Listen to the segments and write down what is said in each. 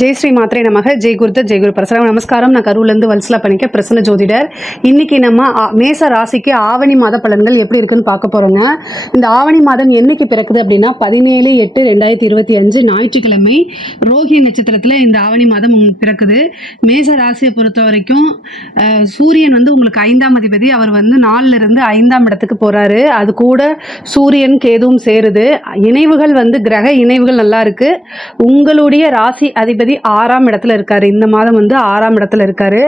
ஜெய் ஸ்ரீ மாத்திரை நமக. ஜெய் குருத்த ஜெய் குரு பரசுராம். நமஸ்காரம். நான் கரூர்லேருந்து வல்சலா பண்ணிக்க பிரசன்ன ஜோதிடர். இன்னைக்கு நம்ம மேச ராசிக்கு ஆவணி மாத பலன்கள் எப்படி இருக்குன்னு பார்க்க போறோங்க. இந்த ஆவணி மாதம் என்னைக்கு பிறக்குது அப்படின்னா பதினேழு எட்டு ரெண்டாயிரத்தி இருபத்தி அஞ்சு ஞாயிற்றுக்கிழமை ரோஹி நட்சத்திரத்தில் இந்த ஆவணி மாதம் உங்களுக்கு பிறக்குது. மேச ராசியை பொறுத்த வரைக்கும் சூரியன் வந்து உங்களுக்கு ஐந்தாம் அதிபதி. அவர் வந்து நாலுலேருந்து ஐந்தாம் இடத்துக்கு போகிறாரு அது கூட சூரியன் கேதுவும் சேருது. இணைவுகள் வந்து கிரக இணைவுகள் நல்லா இருக்கு. உங்களுடைய ராசி அதிபதி ஆறாம் இடத்துல இருக்காரு. இந்த மாதம் வந்து ஆறாம் இடத்துல இருக்காரு.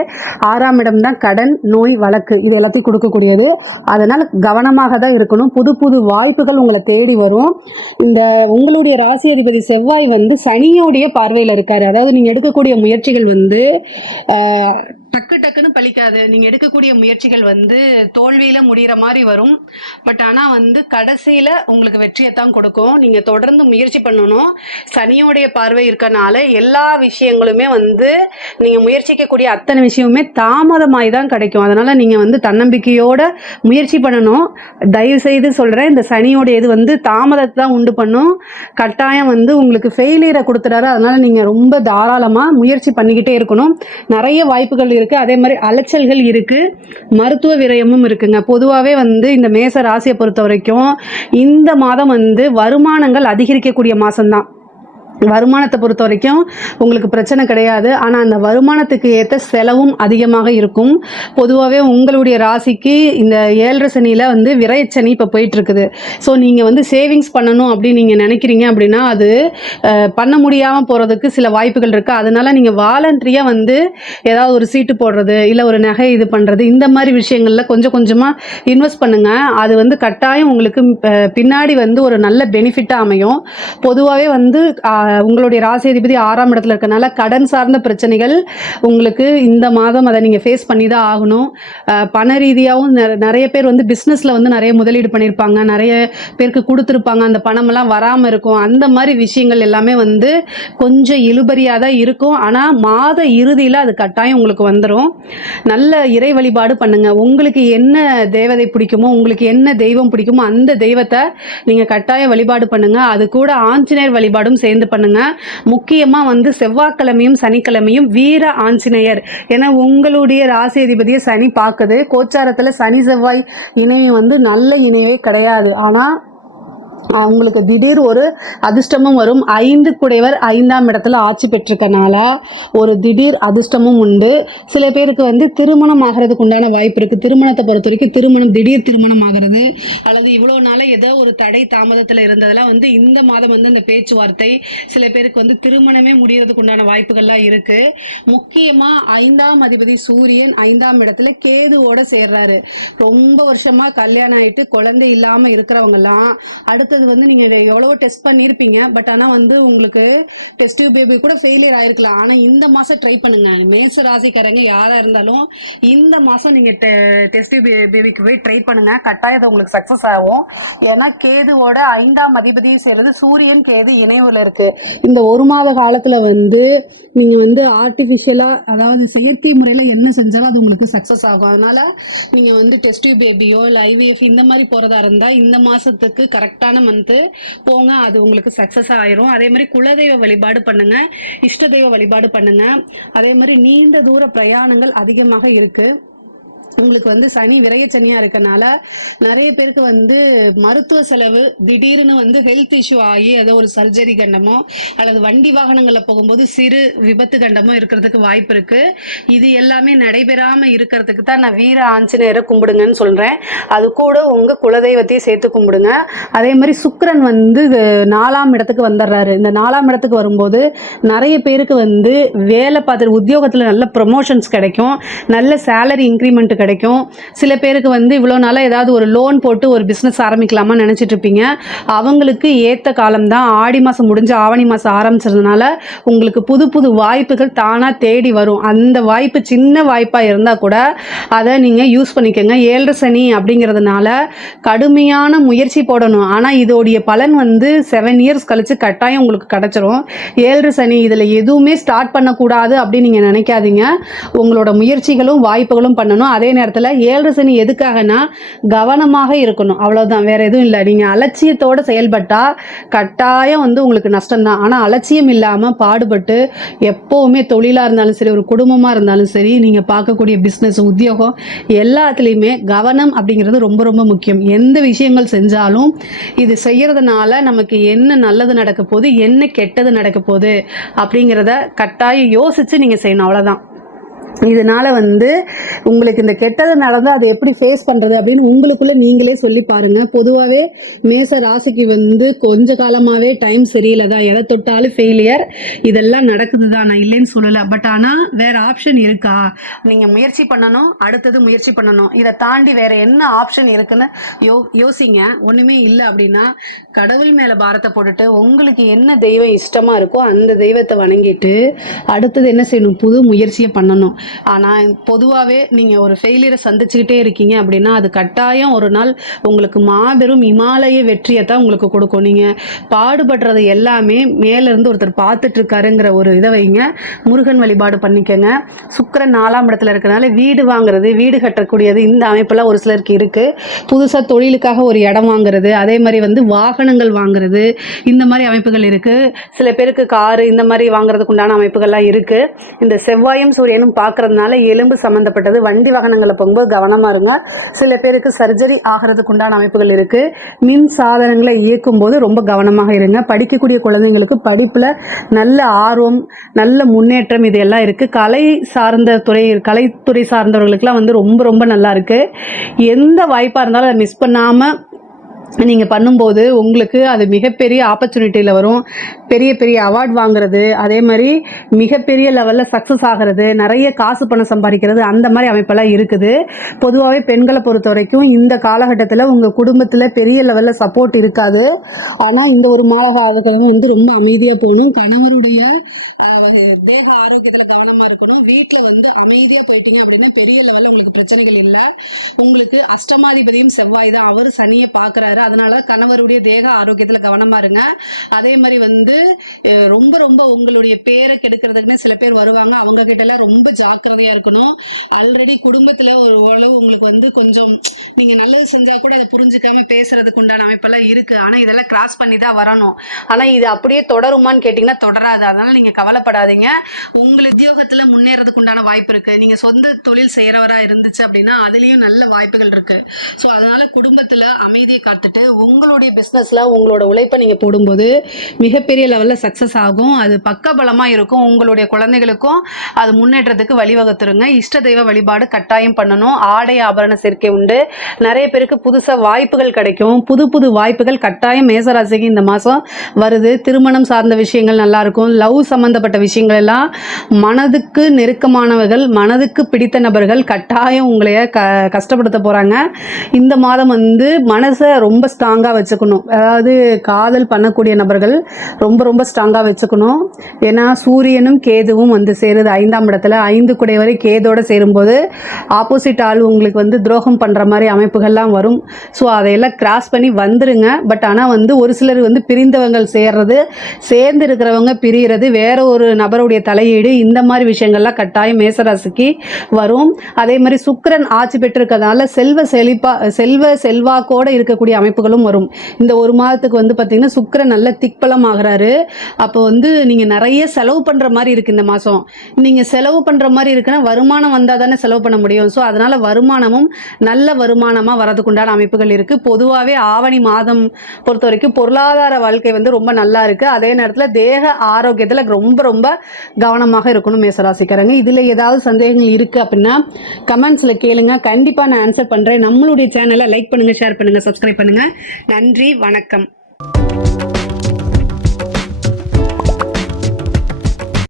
ஆறாம் இடம் தான் கடன் நோய் வழக்கு. இது எல்லாத்தையும் கொடுக்கக்கூடியது. அதனால கவனமாக தான் இருக்கணும். புது புது வாய்ப்புகள் உங்களை தேடி வரும். இந்த உங்களுடைய ராசி அதிபதி செவ்வாய் வந்து சனியோடைய பார்வையில் இருக்காரு. அதாவது நீங்க எடுக்கக்கூடிய முயற்சிகள் வந்து டக்கு டக்குன்னு பழிக்காது. நீங்க எடுக்கக்கூடிய முயற்சிகள் வந்து தோல்வியில முடிகிற மாதிரி வரும். பட் ஆனா வந்து கடைசியில உங்களுக்கு வெற்றியை தான் கொடுக்கும். நீங்க தொடர்ந்து முயற்சி பண்ணணும். சனியோடைய பார்வை இருக்கனால எல்லா விஷயங்களுமே வந்து நீங்க முயற்சிக்கக்கூடிய அத்தனை விஷயமுமே தாமதமாய் தான் கிடைக்கும். அதனால நீங்க வந்து தன்னம்பிக்கையோட முயற்சி பண்ணணும். தயவு செய்து சொல்றேன் இந்த சனியோட இது வந்து தாமதத்தை தான் உண்டு பண்ணும். கட்டாயம் வந்து உங்களுக்கு ஃபெயிலியரை கொடுத்துட்டாரு. அதனால நீங்க ரொம்ப தாராளமா முயற்சி பண்ணிக்கிட்டே இருக்கணும். நிறைய வாய்ப்புகள் இருக்கு. அதே மாதிரி அலைச்சல்கள் இருக்குது மருத்துவ விரயமும் இருக்குங்க. பொதுவாகவே வந்து இந்த மேச ராசியை பொறுத்த வரைக்கும் இந்த மாதம் வந்து வருமானங்கள் அதிகரிக்கக்கூடிய மாதம்தான் வருமானத்தை பொறுத்த வரைக்கும் உங்களுக்கு பிரச்சனை கிடையாது. ஆனால் அந்த வருமானத்துக்கு ஏற்ற செலவும் அதிகமாக இருக்கும். பொதுவாகவே உங்களுடைய ராசிக்கு இந்த ஏழரை சனியில் வந்து விரைச்சனி இப்போ போயிட்டுருக்குது. ஸோ நீங்கள் வந்து சேவிங்ஸ் பண்ணணும் அப்படின்னு நீங்கள் நினைக்கிறீங்க அப்படின்னா அது பண்ண முடியாமல் போகிறதுக்கு சில வாய்ப்புகள் இருக்குது அதனால் நீங்கள் வாலண்டரியாக வந்து ஏதாவது ஒரு சீட்டு போடுறது இல்லை ஒரு நகை இது பண்ணுறது இந்த மாதிரி விஷயங்களில் கொஞ்சம் கொஞ்சமாக இன்வெஸ்ட் பண்ணுங்கள் அது வந்து கட்டாயம் உங்களுக்கு பின்னாடி வந்து ஒரு நல்ல பெனிஃபிட்டாக அமையும். பொதுவாகவே வந்து உங்களுடைய ராசியதிபதி ஆறாம் இடத்துல இருக்கனால கடன் சார்ந்த பிரச்சனைகள் உங்களுக்கு இந்த மாதம் அதை நீங்கள் ஃபேஸ் பண்ணி தான் ஆகணும் பண ரீதியாகவும் நிறைய பேர் வந்து பிஸ்னஸில் வந்து நிறைய முதலீடு பண்ணியிருப்பாங்க நிறைய பேருக்கு கொடுத்துருப்பாங்க. அந்த பணமெல்லாம் வராமல் இருக்கும். அந்த மாதிரி விஷயங்கள் எல்லாமே வந்து கொஞ்சம் இழுபறியாக தான் இருக்கும். ஆனால் மாத இறுதியில் அது கட்டாயம் உங்களுக்கு வந்துடும் நல்ல இறை வழிபாடு பண்ணுங்கள் உங்களுக்கு என்ன தேவதை பிடிக்குமோ உங்களுக்கு என்ன தெய்வம் பிடிக்குமோ அந்த தெய்வத்தை நீங்கள் கட்டாயம் வழிபாடு பண்ணுங்கள் அது கூட ஆஞ்சநேயர் வழிபாடும் சேர்ந்து பண்ணுங்க. முக்கியமாக வந்து செவ்வாய்க்கிழமையும் சனிக்கிழமையும் வீர ஆஞ்சநேயர். ஏன்னா உங்களுடைய ராசி அதிபதியை சனி பார்க்குது. கோச்சாரத்தில் சனி செவ்வாய் இணைவு வந்து நல்ல இணைவே கிடையாது. ஆனால் உங்களுக்கு திடீர் ஒரு அதிர்ஷ்டமும் வரும். ஐந்து குடைவர் ஐந்தாம் இடத்துல ஆட்சி பெற்றிருக்கனால ஒரு திடீர் அதிர்ஷ்டமும் உண்டு. சில பேருக்கு வந்து திருமணம் ஆகிறதுக்கு உண்டான வாய்ப்பு இருக்குது திருமணத்தை பொறுத்த வரைக்கும் திருமணம் திடீர் திருமணம் ஆகிறது. அல்லது இவ்வளோ நாளாக ஏதோ ஒரு தடை தாமதத்தில் இருந்ததெல்லாம் வந்து இந்த மாதம் வந்து இந்த பேச்சுவார்த்தை சில பேருக்கு வந்து திருமணமே முடியறதுக்கு உண்டான வாய்ப்புகள்லாம் இருக்குது முக்கியமாக ஐந்தாம் அதிபதி சூரியன் ஐந்தாம் இடத்துல கேதுவோட சேர்றாரு. ரொம்ப வருஷமாக கல்யாணம் ஆயிட்டு குழந்தை இல்லாமல் இருக்கிறவங்கலாம் அடுத்தது வந்து நீங்கள் எவ்வளவோ டெஸ்ட் பண்ணியிருப்பீங்க பட் ஆனால் வந்து உங்களுக்கு டெஸ்ட் பேபி கூட ஃபெயிலியர் ஆயிருக்கலாம். ஆனால் இந்த மாதம் ட்ரை பண்ணுங்க. மேச ராசிக்காரங்க யாராக இருந்தாலும் இந்த மாதம் நீங்கள் டெஸ்ட் பேபிக்கு போய் ட்ரை பண்ணுங்க. கட்டாயம் அது உங்களுக்கு சக்சஸ் ஆகும். ஏன்னா கேதுவோட ஐந்தாம் அதிபதியும் சேர்ந்து சூரியன் கேது இணைவில் இருக்கு. இந்த ஒரு மாத காலத்தில் வந்து நீங்கள் வந்து ஆர்டிஃபிஷியலாக அதாவது செயற்கை முறையில் என்ன செஞ்சாலும் அது உங்களுக்கு சக்சஸ் ஆகும். அதனால நீங்கள் வந்து டெஸ்ட் பேபியோ இல்லை ஐவிஎஃப் இந்த மாதிரி போகிறதா இருந்தால் இந்த மாசத்துக்கு கரெக்டான மந்த்து போங்க அது உங்களுக்கு சக்ஸஸ் ஆயிரும். அதே மாதிரி குலதெய்வ வழிபாடு பண்ணுங்க இஷ்ட தெய்வ வழிபாடு பண்ணுங்க. அதே மாதிரி நீண்ட தூர பிரயாணங்கள் அதிகமாக இருக்கு. உங்களுக்கு வந்து சனி விரைய சனியாக இருக்கனால நிறைய பேருக்கு வந்து மருத்துவ செலவு திடீர்னு வந்து ஹெல்த் இஷ்யூ ஆகி ஏதோ ஒரு சர்ஜரி கண்டமோ அல்லது வண்டி வாகனங்களில் போகும்போது சிறு விபத்து கண்டமோ இருக்கிறதுக்கு வாய்ப்பு இருக்கு. இது எல்லாமே நடைபெறாமல் இருக்கிறதுக்கு தான் நான் வீர ஆஞ்சநேயரை கும்பிடுங்கன்னு சொல்கிறேன் அது கூட உங்கள் குலதெய்வத்தையும் சேர்த்து கும்பிடுங்க. அதே மாதிரி சுக்கரன் வந்து நாலாம் இடத்துக்கு வந்துடுறாரு இந்த நாலாம் இடத்துக்கு வரும்போது நிறைய பேருக்கு வந்து வேலை பார்த்துட்டு உத்தியோகத்தில் நல்ல ப்ரொமோஷன்ஸ் கிடைக்கும். நல்ல சேலரி இன்க்ரிமெண்ட் கிடைக்கும். சில பேருக்கு வந்து இவ்வளோ நாளாக ஏதாவது ஒரு லோன் போட்டு ஒரு பிஸ்னஸ் ஆரம்பிக்கலாமா நினச்சிட்டு இருப்பீங்க. அவங்களுக்கு ஏற்ற காலம் தான் ஆடி மாதம் முடிஞ்சு ஆவணி மாதம் ஆரம்பிச்சதுனால உங்களுக்கு புது புது வாய்ப்புகள் தானாக தேடி வரும். அந்த வாய்ப்பு சின்ன வாய்ப்பாக இருந்தால் கூட அதை நீங்கள் யூஸ் பண்ணிக்கோங்க. ஏழரை சனி அப்படிங்கிறதுனால கடுமையான முயற்சி போடணும். ஆனால் இதோடைய பலன் வந்து செவன் இயர்ஸ் கழித்து கட்டாயம் உங்களுக்கு கிடச்சிரும். ஏழரை சனி இதில் எதுவுமே ஸ்டார்ட் பண்ணக்கூடாது அப்படின்னு நீங்கள் நினைக்காதீங்க. உங்களோட முயற்சிகளும் வாய்ப்புகளும் பண்ணணும். அதே அதே நேரத்தில் ஏழு சனி எதுக்காகனா கவனமாக இருக்கணும். அவ்வளோதான் வேற எதுவும் இல்லை. நீங்கள் அலட்சியத்தோடு செயல்பட்டால் கட்டாயம் வந்து உங்களுக்கு நஷ்டம்தான். ஆனால் அலட்சியம் இல்லாமல் பாடுபட்டு எப்போவுமே தொழிலாக இருந்தாலும் சரி ஒரு குடும்பமாக இருந்தாலும் சரி நீங்கள் பார்க்கக்கூடிய பிஸ்னஸ் உத்தியோகம் எல்லாத்துலேயுமே கவனம் அப்படிங்கிறது ரொம்ப ரொம்ப முக்கியம். எந்த விஷயங்கள் செஞ்சாலும் இது செய்கிறதுனால நமக்கு என்ன நல்லது நடக்க போகுது என்ன கெட்டது நடக்க போகுது அப்படிங்கிறத கட்டாயம் யோசித்து நீங்கள் செய்யணும். அவ்வளோதான் இதனால வந்து உங்களுக்கு இந்த கெட்டது நடந்தால் அதை எப்படி ஃபேஸ் பண்ணுறது அப்படின்னு உங்களுக்குள்ளே நீங்களே சொல்லி பாருங்கள் பொதுவாகவே மேச ராசிக்கு வந்து கொஞ்ச காலமாகவே டைம் சரியில்லை தான் எதை தொட்டாலும் ஃபெயிலியர் இதெல்லாம் நடக்குது தான் நான் இல்லைன்னு சொல்லலை. பட் ஆனால் வேறு ஆப்ஷன் இருக்கா? நீங்கள் முயற்சி பண்ணணும். அடுத்தது முயற்சி பண்ணணும். இதை தாண்டி வேறு என்ன ஆப்ஷன் இருக்குன்னு யோ யோசிங்க. ஒன்றுமே இல்லை அப்படின்னா கடவுள் மேலே பாரத்தை போட்டுட்டு உங்களுக்கு என்ன தெய்வம் இஷ்டமாக இருக்கோ அந்த தெய்வத்தை வணங்கிட்டு அடுத்தது என்ன செய்யணும்? புது முயற்சியை பண்ணணும். ஆனால் பொதுவாகவே நீங்கள் ஒரு ஃபெயிலியரை சந்திச்சுக்கிட்டே இருக்கீங்க அப்படின்னா அது கட்டாயம் ஒரு நாள் உங்களுக்கு மாபெரும் இமாலய வெற்றியை தான் உங்களுக்கு கொடுக்கும். நீங்கள் பாடுபடுறது எல்லாமே மேலேருந்து ஒருத்தர் பார்த்துட்டு இருக்காருங்கிற ஒரு இதை வைங்க. முருகன் வழிபாடு பண்ணிக்கோங்க. சுக்கிரன் நாலாம் இடத்துல இருக்கிறனால வீடு வாங்குறது வீடு கட்டக்கூடியது இந்த அமைப்பெல்லாம் ஒரு சிலருக்கு இருக்குது புதுசாக தொழிலுக்காக ஒரு இடம் வாங்குறது அதே மாதிரி வந்து வாகனங்கள் வாங்குறது இந்த மாதிரி அமைப்புகள் இருக்குது சில பேருக்கு காரு இந்த மாதிரி வாங்குறதுக்கு உண்டான அமைப்புகள்லாம் இருக்குது இந்த செவ்வாயும் சூரியனும் பார்க்கறதுனால எலும்பு சம்மந்தப்பட்டது வண்டி வாகனங்களை போகும்போது கவனமாக இருங்க. சில பேருக்கு சர்ஜரி ஆகிறதுக்கு உண்டான அமைப்புகள் இருக்குது மின் சாதனங்களை இயக்கும் போது ரொம்ப கவனமாக இருங்க. படிக்கக்கூடிய குழந்தைங்களுக்கு படிப்பில் நல்ல ஆர்வம் நல்ல முன்னேற்றம் இது எல்லாம் இருக்குது கலை சார்ந்த துறை கலைத்துறை சார்ந்தவர்களுக்கெல்லாம் வந்து ரொம்ப ரொம்ப நல்லா இருக்குது எந்த வாய்ப்பாக இருந்தாலும் அதை மிஸ் பண்ணாமல் நீங்கள் பண்ணும்போது உங்களுக்கு அது மிகப்பெரிய ஆப்பர்ச்சுனிட்டியில் வரும். பெரிய பெரிய அவார்ட் வாங்குறது அதே மாதிரி மிகப்பெரிய லெவலில் சக்ஸஸ் ஆகிறது நிறைய காசு பணம் சம்பாதிக்கிறது அந்த மாதிரி அமைப்பெல்லாம் இருக்குது. பொதுவாகவே பெண்களை பொறுத்த வரைக்கும் இந்த காலகட்டத்தில் உங்கள் குடும்பத்தில் பெரிய லெவலில் சப்போர்ட் இருக்காது. ஆனால் இந்த ஒரு மாத வந்து ரொம்ப அமைதியாக போகணும். கணவருடைய தேக ஆரோக்கியத்துல கவனமா இருக்கணும். வீட்டுல வந்து அமைதியா போயிட்டீங்க அப்படின்னா பெரிய லெவல்ல உங்களுக்கு பிரச்சனைகள் இல்லை. உங்களுக்கு அஷ்டமாதிபதியும் செவ்வாய் தான். அவர் சனியை பாக்குறாரு. அதனால கணவருடைய தேக ஆரோக்கியத்துல கவனமா இருங்க. அதே மாதிரி வந்து ரொம்ப ரொம்ப உங்களுடைய பேரை கெடுக்கிறதுக்குன்னு சில பேர் வருவாங்க. அவங்க கிட்ட எல்லாம் ரொம்ப ஜாக்கிரதையா இருக்கணும். ஆல்ரெடி குடும்பத்துல ஒரு ஓரளவு உங்களுக்கு வந்து கொஞ்சம் நீங்க நல்லது செஞ்சா கூட அதை புரிஞ்சுக்காம பேசுறதுக்கு உண்டான அமைப்பெல்லாம் இருக்கு. ஆனா இதெல்லாம் கிராஸ் பண்ணி தான் வரணும். ஆனா இது அப்படியே தொடருமான்னு கேட்டீங்கன்னா தொடராது. அதனால நீங்க கவலைப்படாதீங்க. உங்களுக்கு உத்தியோகத்துல முன்னேறதுக்கு உண்டான வாய்ப்பு இருக்கு. நீங்க சொந்த தொழில் செய்யறவரா இருந்துச்சு அப்படின்னா அதுலயும் நல்ல வாய்ப்புகள் இருக்கு. ஸோ அதனால குடும்பத்துல அமைதியை காத்துட்டு உங்களுடைய பிசினஸ்ல உங்களோட உழைப்பை நீங்க போடும்போது மிகப்பெரிய லெவல்ல சக்சஸ் ஆகும். அது பக்கபலமா இருக்கும். உங்களுடைய குழந்தைகளுக்கும் அது முன்னேற்றத்துக்கு வழிவகுத்துருங்க. இஷ்ட தெய்வ வழிபாடு கட்டாயம் பண்ணணும். ஆடை ஆபரண சேர்க்கை உண்டு. நிறைய பேருக்கு புதுசா வாய்ப்புகள் கிடைக்கும். புது புது வாய்ப்புகள் கட்டாயம் மேசராசிக்கு இந்த மாசம் வருது. திருமணம் சார்ந்த விஷயங்கள் நல்லா இருக்கும். லவ் சம்பந்தப்பட்ட விஷயங்கள் எல்லாம் மனதுக்கு நெருக்கமானவர்கள் மனதுக்கு பிடித்த நபர்கள் கட்டாயம் உங்களைய க கஷ்டப்படுத்த போகிறாங்க இந்த மாதம் வந்து மனசை ரொம்ப ஸ்ட்ராங்காக வச்சுக்கணும். அதாவது காதல் பண்ணக்கூடிய நபர்கள் ரொம்ப ரொம்ப ஸ்ட்ராங்காக வச்சுக்கணும். ஏன்னா சூரியனும் கேதுவும் வந்து சேருது ஐந்தாம் இடத்துல. ஐந்து குடை வரை கேதோட சேரும்போது ஆப்போசிட் ஆள் உங்களுக்கு வந்து துரோகம் பண்ணுற மாதிரி அமைப்புகள்லாம் வரும். ஸோ அதையெல்லாம் கிராஸ் பண்ணி வந்துருங்க. பட் ஆனால் வந்து ஒரு சிலர் வந்து பிரிந்தவங்கள் சேர்றது சேர்ந்து இருக்கிறவங்க பிரியறது வேற ஒரு நபருடைய தலையீடு இந்த மாதிரி விஷயங்கள்லாம் கட்டாயம் மேசராசிக்கு வரும். அதே மாதிரி சுக்கிரன் ஆட்சி பெற்றிருக்கிறதுனால செல்வ செழிப்பா செல்வ செல்வாக்கோட இருக்கக்கூடிய அமைப்புகளும் வரும். இந்த ஒரு மாதத்துக்கு வந்து பார்த்தீங்கன்னா சுக்கரன் நல்ல திக்பலம் ஆகுறாரு. அப்போ வந்து நீங்கள் நிறைய செலவு பண்ணுற மாதிரி இருக்கு இந்த மாதம் நீங்கள் செலவு பண்ணுற மாதிரி இருக்குன்னா வருமானம் வந்தால் தானே செலவு பண்ண முடியும். ஸோ அதனால வருமானமும் நல்ல வருமானமாக வரதுக்குண்டான அமைப்புகள் இருக்குது பொதுவாகவே ஆவணி மாதம் பொறுத்த வரைக்கும் பொருளாதார வாழ்க்கை வந்து ரொம்ப நல்லா இருக்குது அதே நேரத்தில் தேக ஆரோக்கியத்தில் ரொம்ப ரொம்ப ரொம்ப கவனமாக இருக்கணும் மேசராசிக்காரங்க. இதில் ஏதாவது சந்தேகங்கள் இருக்குது அப்படின்னா கமெண்ட்ஸில் கேளுங்க. கண்டிப்பாக நான் ஆன்சர் பண்ணுறேன் நம்மளுடைய சேனலை லைக் பண்ணுங்கள் ஷேர் பண்ணுங்கள் சப்ஸ்கிரைப் பண்ணுங்கள் நன்றி வணக்கம்.